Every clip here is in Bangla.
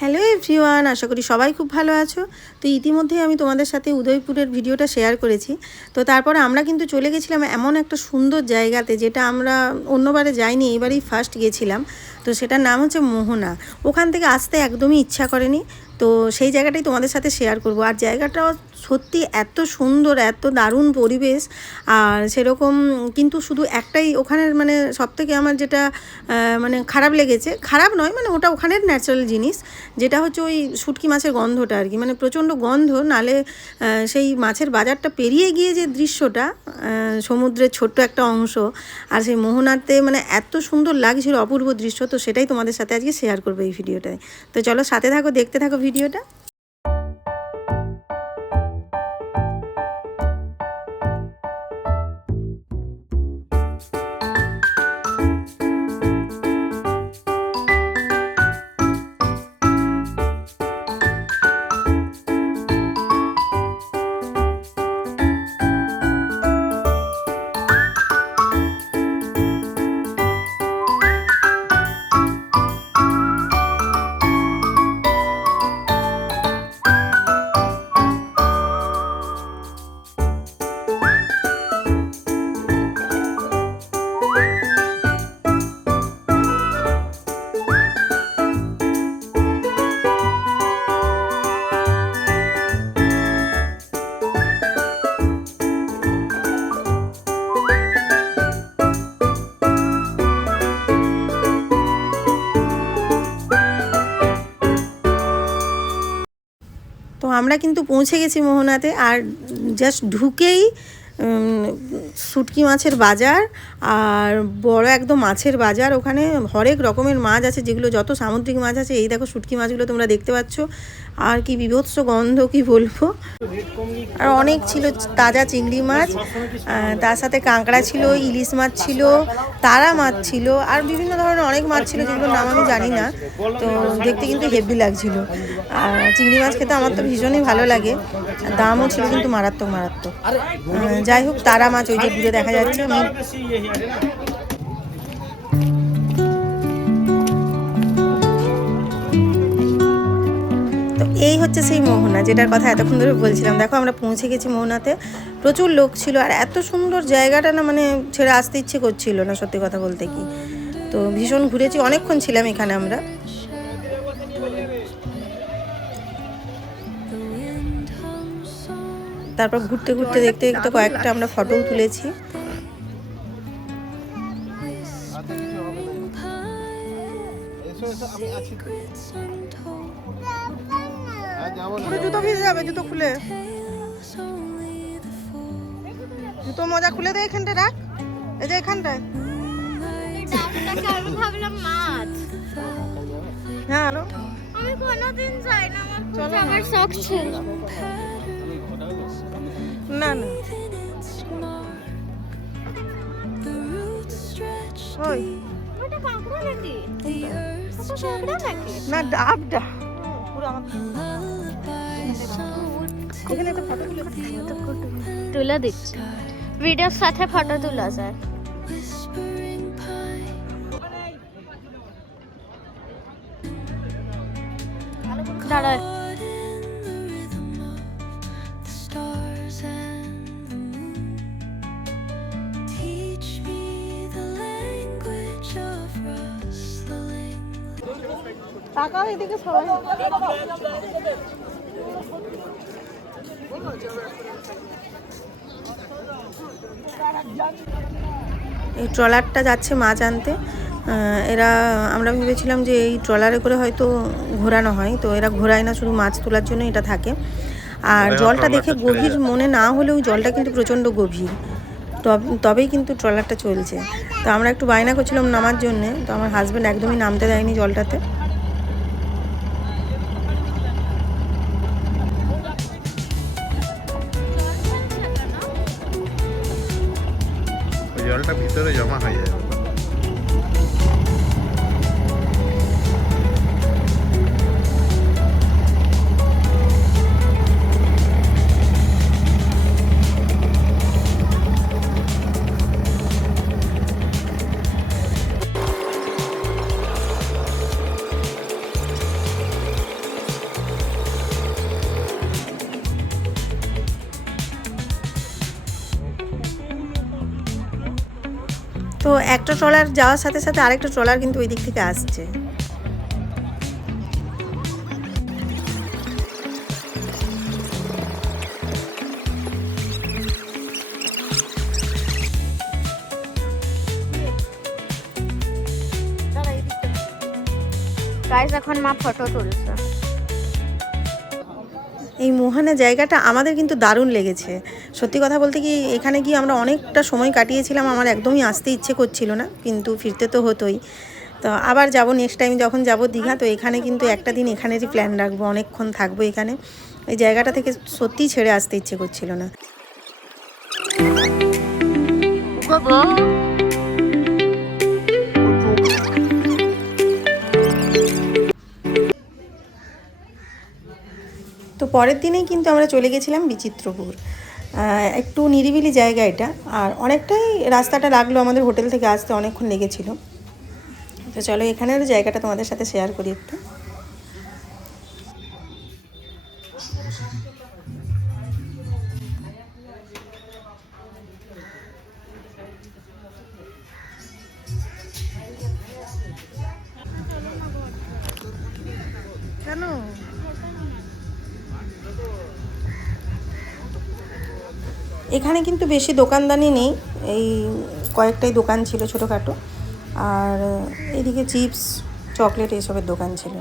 হ্যালো এভরিওয়ান, আশা করি সবাই খুব ভালো আছো। তো ইতিমধ্যেই আমি তোমাদের সাথে উদয়পুরের ভিডিওটা শেয়ার করেছি। তো তারপর আমরা কিন্তু চলে গেছিলাম এমন একটা সুন্দর জায়গাতে, যেটা আমরা অন্যবারে যাইনি, এবারেই ফার্স্ট গেছিলাম। তো সেটার নাম হচ্ছে মোহনা। ওখান থেকে আসতে একদমই ইচ্ছা করেনি। তো সেই জায়গাটাই তোমাদের সাথে শেয়ার করব। আর জায়গাটাও সত্যি এত সুন্দর, এত দারুণ পরিবেশ। আর সেরকম কিন্তু শুধু একটাই ওখানের মানে সবথেকে আমার যেটা মানে খারাপ লেগেছে, খারাপ নয় মানে ওটা ওখানের ন্যাচারাল জিনিস, যেটা হচ্ছে ওই শুটকি মাছের গন্ধটা আর কি। মানে প্রচণ্ড গন্ধ, নালে সেই মাছের বাজারটা পেরিয়ে গিয়ে যে দৃশ্যটা, সমুদ্রের ছোট্ট একটা অংশ, আর সেই মোহনাতে মানে এত সুন্দর লাগছিল, অপূর্ব দৃশ্য। তো সেটাই তোমাদের সাথে আজকে শেয়ার করবো এই ভিডিওটায়। তো চলো সাথে থাকো, দেখতে থাকো ভিডিওটা। তো আমরা কিন্তু পৌঁছে গেছি মোহনাতে। আর জাস্ট ঢুকেই শুটকি মাছের বাজার, আর বড় একদম মাছের বাজার। ওখানে হরেক রকমের মাছ আছে, যেগুলো যত সামুদ্রিক মাছ আছে। এই দেখো শুটকি মাছগুলো তোমরা দেখতে পাচ্ছ, আর কি বিভৎস গন্ধ, কি বলবো। আর অনেক ছিল তাজা চিংড়ি মাছ, তার সাথে কাঁকড়া ছিল, ইলিশ মাছ ছিল, তারা মাছ ছিল, আর বিভিন্ন ধরনের অনেক মাছ ছিল, যেগুলোর নাম আমি জানি না। তো দেখতে কিন্তু হেভি লাগছিল। আর চিংড়ি মাছ খেতে আমার তো ভীষণই ভালো লাগে। দামও ছিল কিন্তু মারাত্মক মারাত্মক। যাই হোক, তারা মাছ ওই যে দূরে দেখা যাচ্ছে। এই হচ্ছে সেই মোহনা, যেটার কথা এতক্ষণ ধরে বলছিলাম। দেখো আমরা পৌঁছে গেছি মোহনাতে। প্রচুর লোক ছিল, আর এত সুন্দর জায়গাটা না, মানে ছেড়ে আসতে ইচ্ছে করছিল না, সত্যি কথা বলতে কি। তো ভীষণ ঘুরেছি, অনেকক্ষণ ছিলাম এখানে আমরা। তারপর ঘুরতে ঘুরতে দেখতে দেখতে কয়েকটা আমরা ফটোও তুলেছি। জুতো ভিজে যাবে, জুতো খুলে, জুতো মোজা খুলে দে, এখানটা রাখ, এই যে এখানটায়। হ্যাঁ আমি কোনোদিন যাই না, আমার শখ ছিল। না না ওই ওটা কাঁকড়া নাকি? না ডাবটা পুরো আমার এখানে তো ফটো তুলে দিচ্ছি, ভিডিওর সাথে ফটো তোলা যায়। দাঁড়া, টাকা এদিকে সবাই। এই ট্রলারটা যাচ্ছে মাছ আনতে। এরা, আমরা ভেবেছিলাম যে এই ট্রলারে করে হয়তো ঘোরানো হয়, তো এরা ঘোরায় না, শুধু মাছ তোলার জন্য এটা থাকে। আর জলটা দেখে গভীর মনে না হলেও জলটা কিন্তু প্রচণ্ড গভীর, তবেই কিন্তু ট্রলারটা চলছে। তো আমরা একটু বায়না করছিলাম নামার জন্যে, তো আমার হাজব্যান্ড একদমই নামতে দেয়নি জলটাতে। জলটা ভিতরে জমা হয়ে যায়। একটা ট্রলার যাওয়ার সাথে সাথে আরেকটা ট্রলার কিন্তু ওই দিক থেকে আসছে। গাইস এখন মা ফটো তুলছে। এই মোহনা জায়গাটা আমাদের কিন্তু দারুণ লেগেছে। সত্যি কথা বলতে কি, এখানে গিয়ে আমরা অনেকটা সময় কাটিয়েছিলাম। আমার একদমই আসতে ইচ্ছে করছিল না, কিন্তু ফিরতে তো হতোই। তো আবার যাব নেক্সট টাইম যখন যাব দীঘা, তো এখানে কিন্তু একটা দিন এখানেরই প্ল্যান রাখবো, অনেকক্ষণ থাকবো এখানে। এই জায়গাটা থেকে সত্যিই ছেড়ে আসতে ইচ্ছে করছিল না। তো পরের দিনেই কিন্তু আমরা চলে গেছিলাম বিচিত্রপুর। একটু নিরিবিলি জায়গা এটা, আর অনেকটাই রাস্তাটা লাগলো আমাদের হোটেল থেকে আসতে, অনেকক্ষণ লেগেছিল। তো চলো এখানের জায়গাটা তোমাদের সাথে শেয়ার করি একটু। কেন? এখানে কিন্তু বেশি দোকানদানি নেই, এই কয়েকটাই দোকান ছিল ছোটোখাটো, আর এদিকে চিপস চকলেট এসবের দোকান ছিল।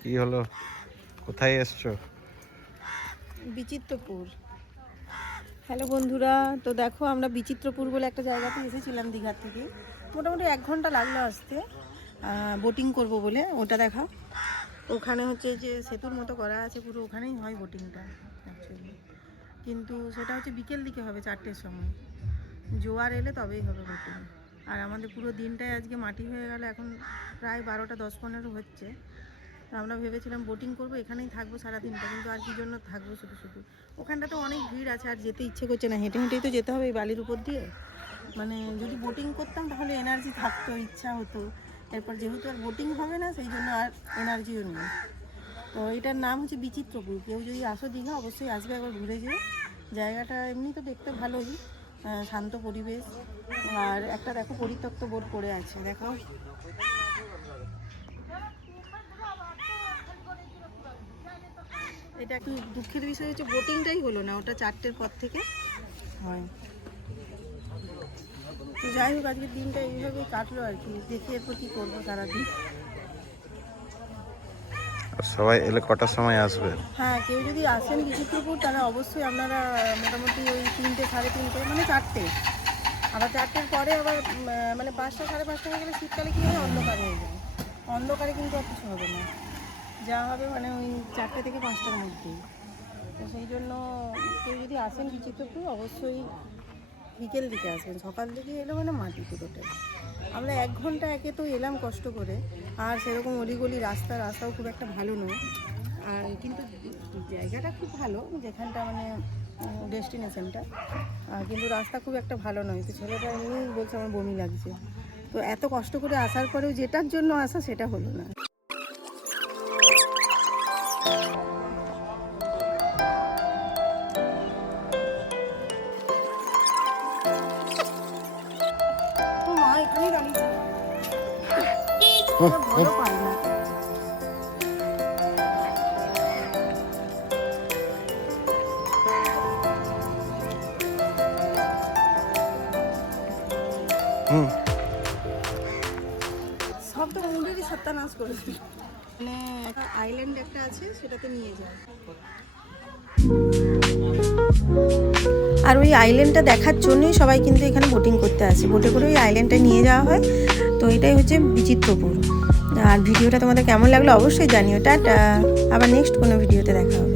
কি হলো, কোথায় এসছো? বিচিত্রপুর। হ্যালো বন্ধুরা, তো দেখো আমরা বিচিত্রপুর বলে একটা জায়গাতে এসেছিলাম দীঘার থেকে। মোটামুটি 1 ঘন্টা লাগলো আসতে, বোটিং করব বলে। ওটা দেখা, ওখানে হচ্ছে যে সেতুর মতো করা আছে, পুরো ওখানেই হয় বোটিংটা অ্যাকচুয়ালি। কিন্তু সেটা হচ্ছে বিকেল দিকে হবে, 4টের সময়। জোয়ার এলে তবেই হবে বোটিং। আর আমাদের পুরো দিনটাই আজকে মাটি হয়ে গেল, এখন প্রায় 12টা 10-15 হচ্ছে। আমরা ভেবেছিলাম বোটিং করব, এখানেই থাকবো সারাদিনটা, কিন্তু আর কি জন্য থাকবো শুধু শুধু। ওখানটা তো অনেক ভিড় আছে, আর যেতে ইচ্ছে করছে না, হেঁটে হেঁটেই তো যেতে হবে এই বালির উপর দিয়ে। মানে যদি বোটিং করতাম তাহলে এনার্জি থাকতো, ইচ্ছা হতো। এরপর যেহেতু আর বোটিং হবে না, সেই জন্য আর এনার্জিও নেই। তো এটার নাম হচ্ছে বিচিত্রপুর। কেউ যদি আসো দীঘা অবশ্যই আসবে, একবার ঘুরে যেও। জায়গাটা এমনি তো দেখতে ভালোই, শান্ত পরিবেশ। আর একটা দেখো পরিত্যক্ত বোট পড়ে আছে, দেখাও। এটা একটু দুঃখের বিষয় হচ্ছে বোটিংটাই হলো না, ওটা 4টের পর থেকে হয়। তো যাই হোক, আজকের দিনটা এইভাবেই কাটলো আর কি। দেখি এরপর কী করবো সারাদিন। আর সবাই এলে কটার সময় আসবে? হ্যাঁ, কেউ যদি আসেন বিচিত্রপুর তাহলে অবশ্যই আপনারা মোটামুটি ওই 3টে 3:30, মানে 4টে। আবার 4টের পরে আবার মানে 5টা 5:30 হয়ে গেলে শীতকালে কী হয়, অন্ধকার হয়ে যায়। অন্ধকারে কিন্তু আর কিছু হবে না, যা হবে মানে ওই 4টে থেকে 5টার মধ্যেই। তো সেই জন্য কেউ যদি আসেন বিচিত্রপুর অবশ্যই বিকেল দিকে আসবেন। সকাল দিকে এলে মানে মাটি পুরোটাই। আমরা 1 ঘন্টা একে তো এলাম কষ্ট করে, আর সেরকম অলিগলি রাস্তাও খুব একটা ভালো নয়। আর কিন্তু জায়গাটা খুব ভালো, যেখানটা মানে ডেস্টিনেশনটা, কিন্তু রাস্তা খুব একটা ভালো নয়। তো ছেলেটা এমনি বলছে আমার বমি লাগছে। তো এত কষ্ট করে আসার পরেও যেটার জন্য আসা সেটা হলো না। ভয়ও পাই না। সব তো মুন্ডেরই সত্যানাশ করে দিল। মানে একটা আইল্যান্ড একটা আছে, সেটাতে নিয়ে যায়। আর ওই আইল্যান্ডটা দেখার জন্যই সবাই কিন্তু এখানে বোটিং করতে আসে, বোটে করে ওই আইল্যান্ডটা নিয়ে যাওয়া হয়। তো এটাই হচ্ছে বিচিত্রপুর। আর ভিডিওটা তোমাদের কেমন লাগলো অবশ্যই জানিও। টাটা, আবার নেক্সট কোনো ভিডিওতে দেখা হবে।